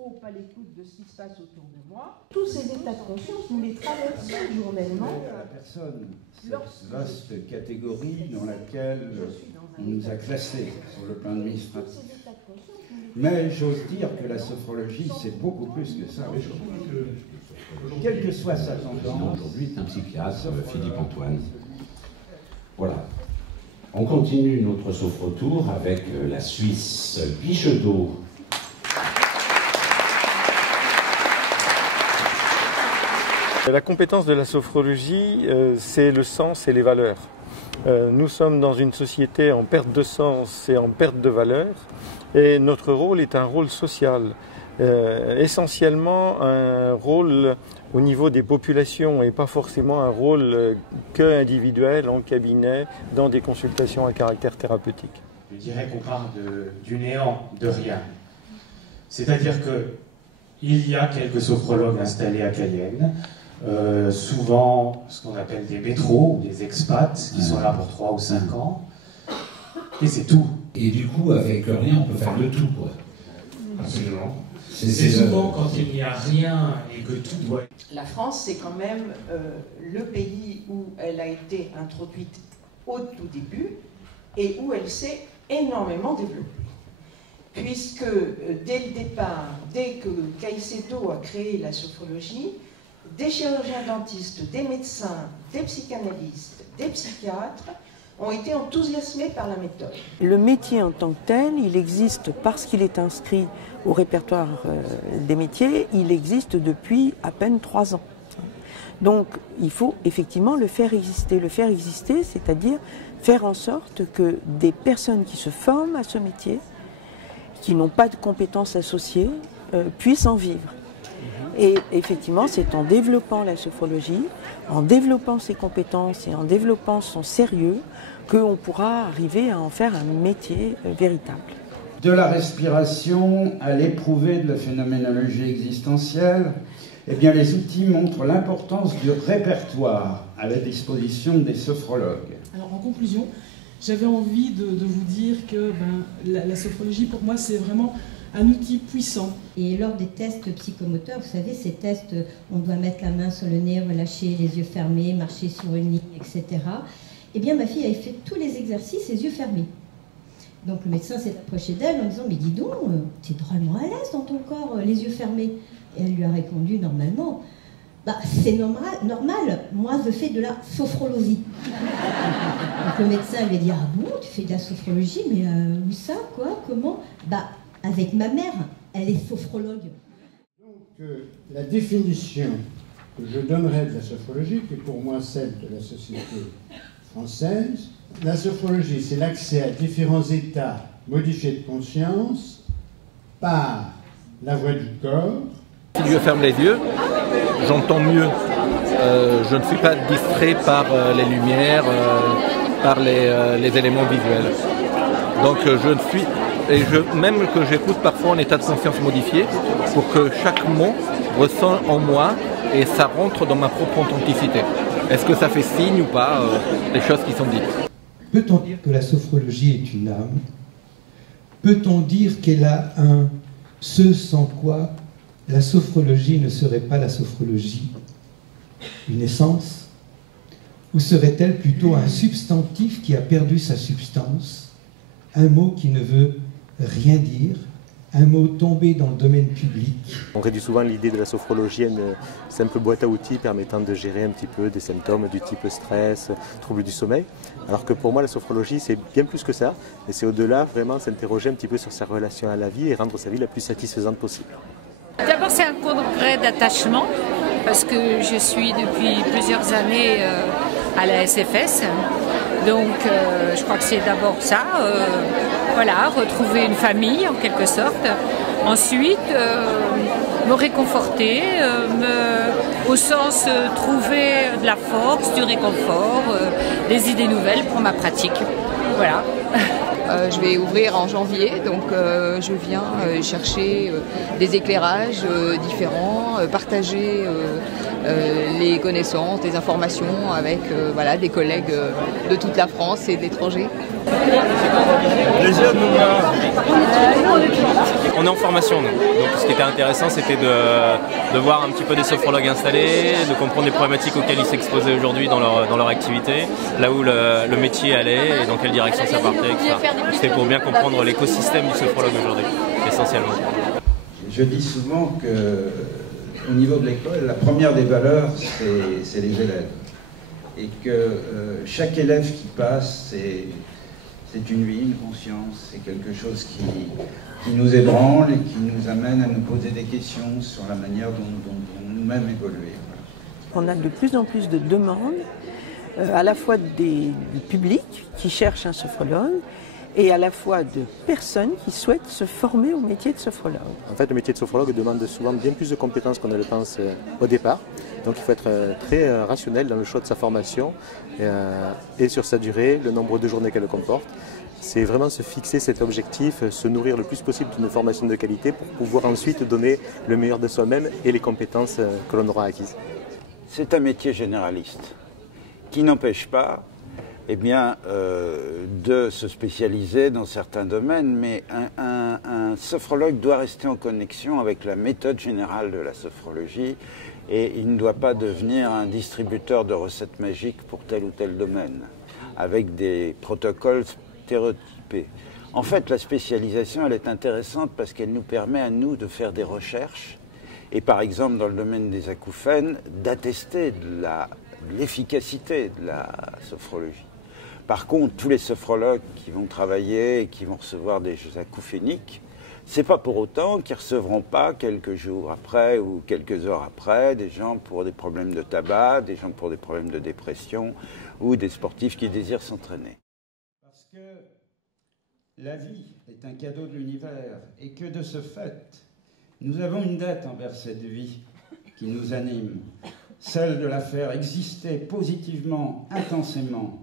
trop à l'écoute de ce qui se passe autour de moi. Tous ces états de conscience, nous les traversons journellement. La personne, cette vaste catégorie dans laquelle on nous a classés sur le plan administratif. Mais j'ose dire que la sophrologie, c'est beaucoup plus que ça. Quelle que soit sa tendance. Aujourd'hui, c'est un psychiatre, Philippe Antoine. Voilà. On continue notre sophrotour avec la Suisse Pichedeau. La compétence de la sophrologie, c'est le sens et les valeurs. Nous sommes dans une société en perte de sens et en perte de valeurs, et notre rôle est un rôle social, essentiellement un rôle au niveau des populations et pas forcément un rôle que individuel en cabinet dans des consultations à caractère thérapeutique. Je dirais qu'on part du néant, de rien. C'est-à-dire qu'il y a quelques sophrologues installés à Cayenne, souvent ce qu'on appelle des métros ou des expats qui sont là pour 3 ou 5 ans, et c'est tout. Et du coup, avec rien, on peut faire de tout, quoi. Absolument. C'est souvent quand il n'y a rien et que tout doit être. La France, c'est quand même le pays où elle a été introduite au tout début et où elle s'est énormément développée. Puisque dès le départ, dès que Caicedo a créé la sophrologie, des chirurgiens dentistes, des médecins, des psychanalystes, des psychiatres ont été enthousiasmés par la méthode. Le métier en tant que tel, il existe parce qu'il est inscrit au répertoire des métiers, il existe depuis à peine 3 ans. Donc il faut effectivement le faire exister. Le faire exister, c'est-à-dire faire en sorte que des personnes qui se forment à ce métier, qui n'ont pas de compétences associées, puissent en vivre. Et effectivement, c'est en développant la sophrologie, en développant ses compétences et en développant son sérieux qu'on pourra arriver à en faire un métier véritable. De la respiration à l'éprouvé de la phénoménologie existentielle, eh bien, les outils montrent l'importance du répertoire à la disposition des sophrologues. Alors en conclusion, j'avais envie de vous dire que la sophrologie, pour moi, c'est vraiment un outil puissant. Et lors des tests psychomoteurs, vous savez, ces tests, on doit mettre la main sur le nez, relâcher les yeux fermés, marcher sur une ligne, etc. Eh bien, ma fille avait fait tous les exercices les yeux fermés. Donc le médecin s'est approché d'elle en disant « Mais dis donc, t'es drôlement à l'aise dans ton corps, les yeux fermés ». Et elle lui a répondu normalement « C'est normal, moi je fais de la sophrologie ». Donc le médecin lui a dit « Ah bon, tu fais de la sophrologie, mais où ça, quoi, comment ?» Avec ma mère, elle est sophrologue. Donc, la définition que je donnerais de la sophrologie, qui est pour moi celle de la société française, la sophrologie, c'est l'accès à différents états modifiés de conscience par la voix du corps. Si je ferme les yeux, j'entends mieux. Je ne suis pas distrait par les lumières, par les éléments visuels. Donc je ne suis... Et même que j'écoute parfois en état de conscience modifié pour que chaque mot ressent en moi et ça rentre dans ma propre authenticité. Est-ce que ça fait signe ou pas les choses qui sont dites? Peut-on dire que la sophrologie est une âme? Peut-on dire qu'elle a un ce sans quoi la sophrologie ne serait pas la sophrologie? Une essence? Ou serait-elle plutôt un substantif qui a perdu sa substance? Un mot qui ne veut rien dire, un mot tombé dans le domaine public. On réduit souvent l'idée de la sophrologie à une simple boîte à outils permettant de gérer un petit peu des symptômes du type stress, troubles du sommeil. Alors que pour moi, la sophrologie, c'est bien plus que ça. Et c'est au-delà, vraiment s'interroger un petit peu sur sa relation à la vie et rendre sa vie la plus satisfaisante possible. D'abord, c'est un congrès d'attachement, parce que je suis depuis plusieurs années à la SFS. Donc, je crois que c'est d'abord ça. Voilà, retrouver une famille en quelque sorte. Ensuite, me réconforter, au sens trouver de la force, du réconfort, des idées nouvelles pour ma pratique. Voilà. Je vais ouvrir en janvier, donc je viens chercher des éclairages différents, partager les connaissances, les informations avec voilà, des collègues de toute la France et de l'étranger. on est en formation, nous. Donc ce qui était intéressant, c'était de voir un petit peu des sophrologues installés, de comprendre les problématiques auxquelles ils s'exposaient aujourd'hui dans leur activité, là où le métier allait et dans quelle direction ça partait, etc. C'était pour bien comprendre l'écosystème du sophrologue aujourd'hui, essentiellement. Je dis souvent que au niveau de l'école, la première des valeurs, c'est les élèves. Et que chaque élève qui passe, c'est une vie, une conscience, c'est quelque chose qui nous ébranle et qui nous amène à nous poser des questions sur la manière dont nous-mêmes évoluer. On a de plus en plus de demandes, à la fois du public qui cherche un sophrologue, et à la fois de personnes qui souhaitent se former au métier de sophrologue. En fait, le métier de sophrologue demande souvent bien plus de compétences qu'on ne le pense au départ. Donc il faut être très rationnel dans le choix de sa formation et sur sa durée, le nombre de journées qu'elle comporte. C'est vraiment se fixer cet objectif, se nourrir le plus possible d'une formation de qualité pour pouvoir ensuite donner le meilleur de soi-même et les compétences que l'on aura acquises. C'est un métier généraliste qui n'empêche pas de se spécialiser dans certains domaines, mais un sophrologue doit rester en connexion avec la méthode générale de la sophrologie et il ne doit pas devenir un distributeur de recettes magiques pour tel ou tel domaine, avec des protocoles stéréotypés. En fait, la spécialisation, elle est intéressante parce qu'elle nous permet à nous de faire des recherches et par exemple dans le domaine des acouphènes, d'attester de l'efficacité de la sophrologie. Par contre, tous les sophrologues qui vont travailler et qui vont recevoir des acouphéniques, c'est pas pour autant qu'ils ne recevront pas quelques jours après ou quelques heures après des gens pour des problèmes de tabac, des gens pour des problèmes de dépression ou des sportifs qui désirent s'entraîner. Parce que la vie est un cadeau de l'univers et que de ce fait, nous avons une dette envers cette vie qui nous anime, celle de la faire exister positivement, intensément,